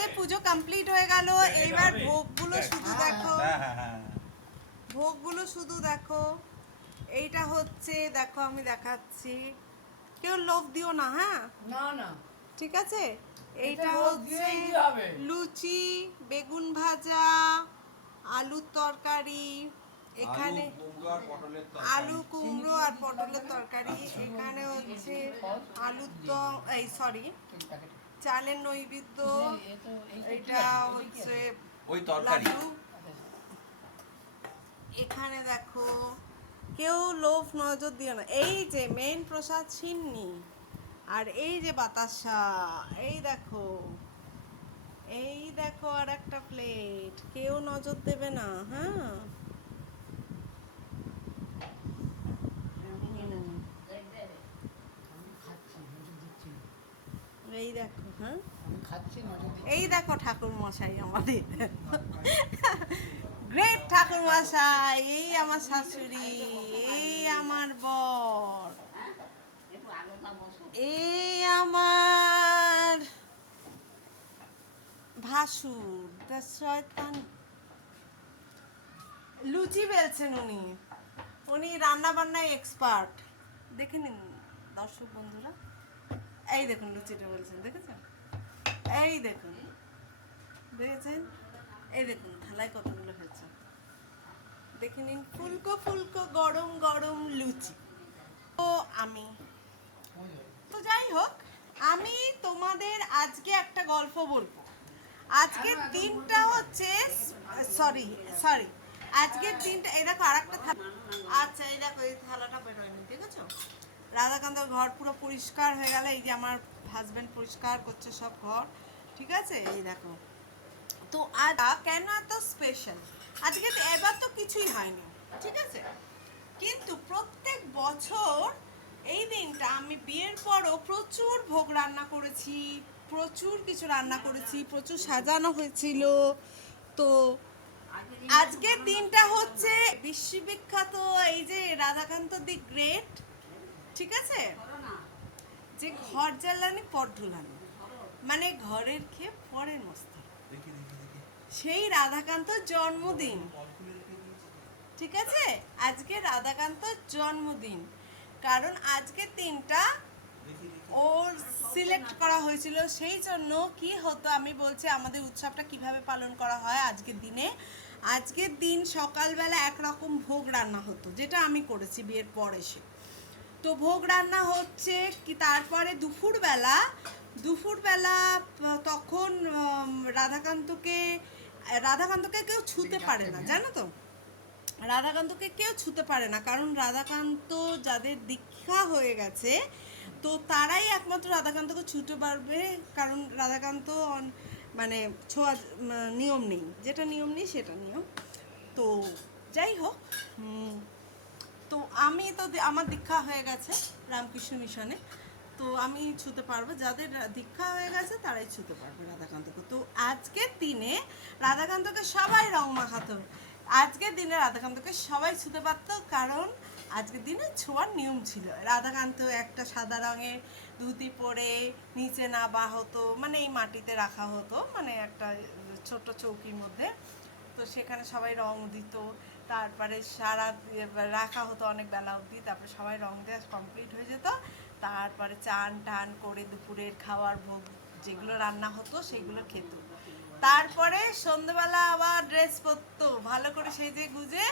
আমাদের পুজো কমপ্লিট হয়ে গেল। এইবার ভোগগুলো শুধু দেখো, ভোগগুলো শুধু দেখো। এইটা হচ্ছে, দেখো আমি দেখাচ্ছি, কেউ লোভ দিও না, হ্যাঁ না না, ঠিক আছে। এইটা হচ্ছে লুচি, বেগুন ভাজা, আলুর তরকারি, এখানে আলু কুমড়ো আর পটলের তরকারি, এখানে হচ্ছে আলুর দম, এই সরি চালের নৈবেদ্য, এটা হচ্ছে ওই তরকারি। লাড্ডু। এখানে দেখো, কেউ লোভ নজর দিও না। এই যে মেন প্রসাদ সিন্নি, আর এই যে বাতাসা, এই দেখো, এই দেখো আর একটা প্লেট, কেউ নজর দেবে না, হ্যাঁ। এই দেখো, হ্যাঁ এই দেখো ঠাকুর মশাই আমাদের, গ্রেট ঠাকুর মশাই, এই আমার শাশুড়ি, এই আমার বর, এই আমার ভাসুর, শয়তান। লুচি বেলছেন উনি, উনি রান্না বান্নায় এক্সপার্ট। দেখে নিন দর্শক বন্ধুরা, এই দেখুন লুচিটা বলছেন, দেখেছেন? এই দেখুন, দেখেছেন? এই দেখুন থালায় কতগুলো হয়েছে, দেখে নিন, ফুলকো ফুলকো গরম গরম লুচি। তো আমি, তো যাই হোক, আমি তোমাদের আজকে একটা গল্প বলবো। আজকের দিনটা হচ্ছে, সরি সরি, আজকের দিনটা, এই দেখো আর একটা থালা, আচ্ছা এই দেখো এই থালাটা বেরোয়নি, ঠিক আছে। রাধাকান্তর ঘর পুরো পরিষ্কার হয়ে গেল, এই যে আমার হাজব্যান্ড পরিষ্কার করছে সব ঘর, ঠিক আছে, এই দেখো। তো আজ কেন এত স্পেশাল, আজকে এবার তো কিছুই হয়নি, ঠিক আছে, কিন্তু প্রত্যেক বছর এই দিনটা আমি বিয়ের পরও প্রচুর ভোগ রান্না করেছি, প্রচুর কিছু রান্না করেছি, প্রচুর সাজানো হয়েছিল। তো আজকের দিনটা হচ্ছে বিশ্ববিখ্যাত, এই যে রাধাকান্ত দি গ্রেট, ঠিক আছে, যে ঘর জ্বালানি পর ঢুলানি, মানে ঘরের খেয়ে পরের মস্ত, সেই রাধাকান্তর জন্মদিন, ঠিক আছে, আজকে রাধাকান্তর জন্মদিন, কারণ আজকের দিনটা ওর সিলেক্ট করা হয়েছিল, সেই জন্য কি হতো আমি বলছি আমাদের উৎসবটা কিভাবে পালন করা হয় আজকের দিনে। আজকের দিন সকালবেলা একরকম ভোগ রান্না হতো, যেটা আমি করেছি বিয়ের পর এসে। তো ভোগ রান্না হচ্ছে কি, তারপরে দুপুরবেলা তখন রাধাকান্তকে কেউ ছুতে পারে না, জানো তো, রাধাকান্তকে কেউ ছুতে পারে না, কারণ রাধাকান্ত যাদের দীক্ষা হয়ে গেছে তো তারাই একমাত্র রাধাকান্তকে ছুতে পারবে, কারণ রাধাকান্ত মানে ছোঁয়া নিয়ম নেই, যেটা নিয়ম নেই সেটা নিয়ম। তো যাই হোক, তো আমি তো আমার দীক্ষা হয়ে গেছে রামকৃষ্ণ মিশনে, তো আমি ছুতে পারবো, যাদের দীক্ষা হয়ে গেছে তারাই ছুতে পারবে রাধাকান্তকে। তো আজকের দিনে রাধাকান্তকে সবাই রং মাখাতো, আজকের দিনে রাধাকান্তকে সবাই ছুতে পারতো, কারণ আজকের দিনে ছোঁয়ার নিয়ম ছিল। রাধাকান্ত একটা সাদা রঙের ধুতি পরে নিচে নাবা হতো, মানে এই মাটিতে রাখা হতো, মানে একটা ছোট চৌকির মধ্যে, তো সেখানে সবাই রং দিত, তারপরে সারা রাখা হতো অনেক বেলা অবধি, তারপরে সবাই রং দেওয়া কমপ্লিট হয়ে যেত, তারপরে চান টান করে দুপুরের খাওয়ার ভোগ যেগুলো রান্না হতো সেগুলো খেত, তারপরে সন্ধ্যেবেলা আবার ড্রেস পরতো ভালো করে সেজে গুজে,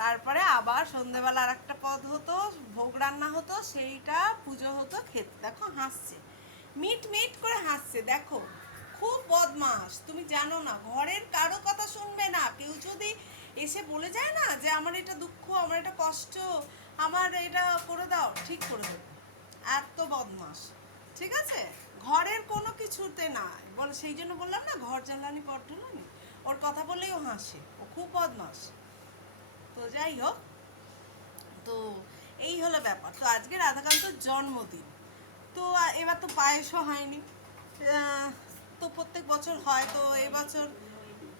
তারপরে আবার সন্ধ্যেবেলা আর একটা পদ হতো, ভোগ রান্না হতো, সেইটা পুজো হতো, খেতে। দেখো হাসছে, মিট মিট করে হাসছে, দেখো খুব বদমাস, তুমি জানো না, ঘরের কারো কথা শুনবে না, কেউ যদি এসে বলে যায় না যে আমার এটা দুঃখ, আমার এটা কষ্ট, আমার এটা করে দাও, ঠিক করে দেবে, এত বদমাস, ঠিক আছে, ঘরের কোনো কিছুতে না বল, সেই জন্য বললাম না ঘর জ্বালানি পর ঢুলানি, ওর কথা বললেই ও হাসে, ও খুব বদমাস। তো যাই হোক, তো এই হলো ব্যাপার। তো আজকে রাধাকান্তর জন্মদিন, তো এবার তো পায়েসও হয়নি, তো প্রত্যেক বছর হয়, তো এবছর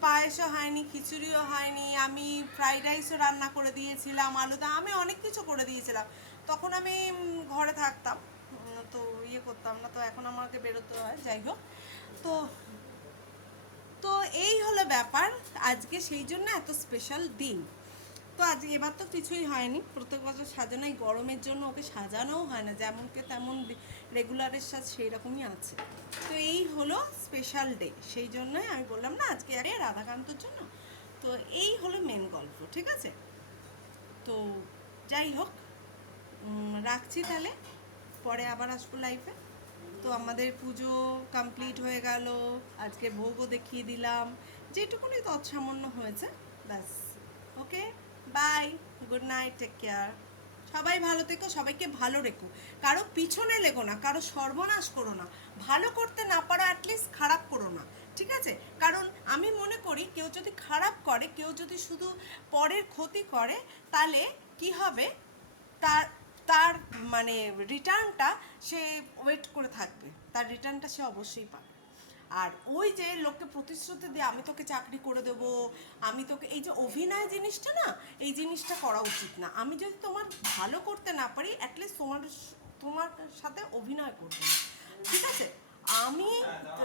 পায়েসও হয়নি, খিচুড়িও হয়নি, আমি ফ্রাইড রাইসও রান্না করে দিয়েছিলাম, আলুদা, আমি অনেক কিছু করে দিয়েছিলাম, তখন আমি ঘরে থাকতাম, তো ইয়ে করতাম না, তো এখন আমাকে বেরোতে হয়, যাই হোক। তো তো এই হলো ব্যাপার আজকে, সেই জন্য এত স্পেশাল দিন। তো আজ এবার তো কিছুই হয়নি, প্রত্যেক বছর সাজানো, এই গরমের জন্য ওকে সাজানোও হয় না, যেমনকে তেমন রেগুলারের সাথে সেই রকমই আছে। তো এই হলো স্পেশাল ডে, সেই জন্যই আমি বললাম না আজকে আরে রাধাকান্তর জন্য। তো এই হলো মেন গল্প, ঠিক আছে? তো যাই হোক, রাখছি তাহলে, পরে আবার আসবো লাইফে। তো আমাদের পুজো কমপ্লিট হয়ে গেল, আজকে ভোগও দেখিয়ে দিলাম, যেটুকুনি তৎসামান্য হয়েছে, ব্যাস। Okay, bye, good night, take care. সবাই ভালো থেকো, সবাইকে ভালো রেখো, কারো পিছনে লেগো না, কারো সর্বনাশ করো না, ভালো করতে না পারো অ্যাটলিস্ট খারাপ করো না, ঠিক আছে? কারণ আমি মনে করি কেউ যদি খারাপ করে, কেউ যদি শুধু পরের ক্ষতি করে, তাহলে কি হবে, তার তার মানে রিটার্নটা সে ওয়েট করে থাকবে, তার রিটার্নটা সে অবশ্যই পাবে। আর ওই যে লোককে প্রতিশ্রুতি দিয়ে আমি তোকে চাকরি করে দেবো, আমি তোকে, এই যে অভিনয় জিনিসটা না, এই জিনিসটা করা উচিত না। আমি যদি তোমার ভালো করতে না পারি, অ্যাটলিস্ট তোমার সাথে অভিনয় করবো না, ঠিক আছে? আমি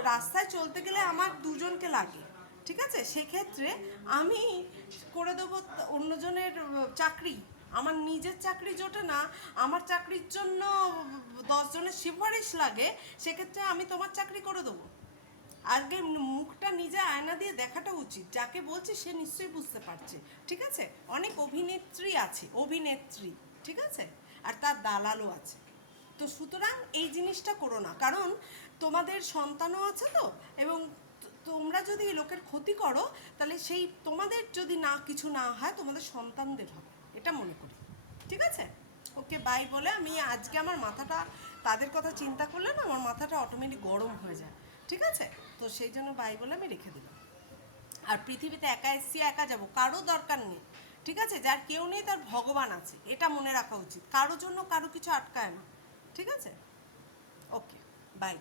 রাস্তায় চলতে গেলে আমার দুজনকে লাগে, ঠিক আছে? সেক্ষেত্রে আমি করে দেবো অন্যজনের চাকরি, আমার নিজের চাকরি জোটে না, আমার চাকরির জন্য 10 জনের সুপারিশ লাগে, সেক্ষেত্রে আমি তোমার চাকরি করে দেবো? আগে মুখটা নিজে আয়না দিয়ে দেখাটা উচিত, যাকে বলছে সে নিশ্চয়ই বুঝতে পারছে, ঠিক আছে? অনেক অভিনেত্রী আছে, অভিনেত্রী, ঠিক আছে, আর তার দালালও আছে। তো সুতরাং এই জিনিসটা করো না, কারণ তোমাদের সন্তানও আছে তো, এবং তোমরা যদি লোকের ক্ষতি করো, তাহলে সেই তোমাদের যদি না কিছু না হয়, তোমাদের সন্তানদের হবে, এটা মনে করি, ঠিক আছে? ওকে, বাই বলে আমি আজকে আমার মাথাটা, তাদের কথা চিন্তা করলে না আমার মাথাটা অটোমেটিক গরম হয়ে যায়, ঠিক আছে? তো সেই জন্য বাই বলে আমি রেখে দিলাম। আর পৃথিবীতে একা এসছি, একা যাবো, কারো দরকার নেই, ঠিক আছে? যার কেউ নেই তার ভগবান আছে, এটা মনে রাখা উচিত। কারোর জন্য কারো কিছু আটকায় না, ঠিক আছে? ওকে, বাই।